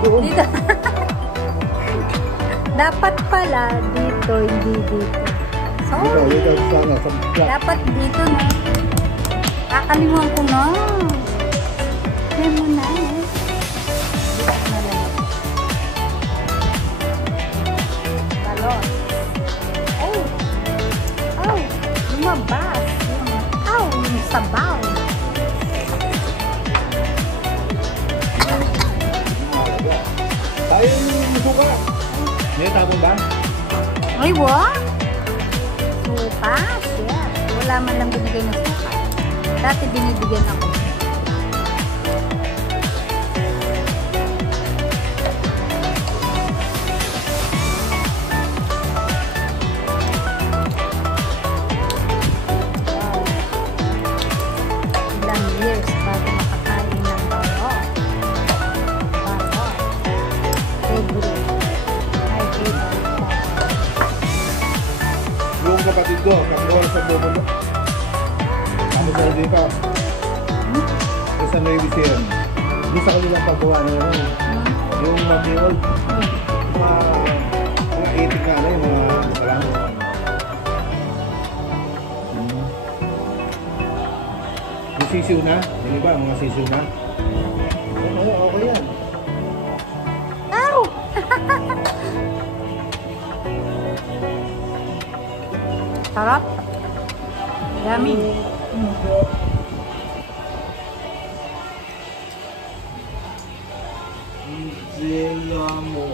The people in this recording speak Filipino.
Dito. Dapat pala dito, hindi dito. Sorry. Dapat dito na. Kakalimutan ko na. Kaya mo na eh. Dito na lang. Balot. Oh. Oh. Lumabas. Oh, yung sabaw. Tayo yung suka. May tapon ba? Ay, what? Suka? Shit. Wala man lang binigay na suka. Dati binibigyan ako. Ilang years bago makakain ng balot. Balot. Favorite. My favorite balot. Yung kapatid ko, kamuha sa bubolo. Ano sa dito? Sa Nueva Ecija. Doon sa kanilang paggawa na yun. Yung mami-old. Mga 80 ka na yung mga kalang. Yung sisiw na? Yung iba, mga sisiw na? Oo, okay yan. Ow! Sarap. Yummy. Sila mo.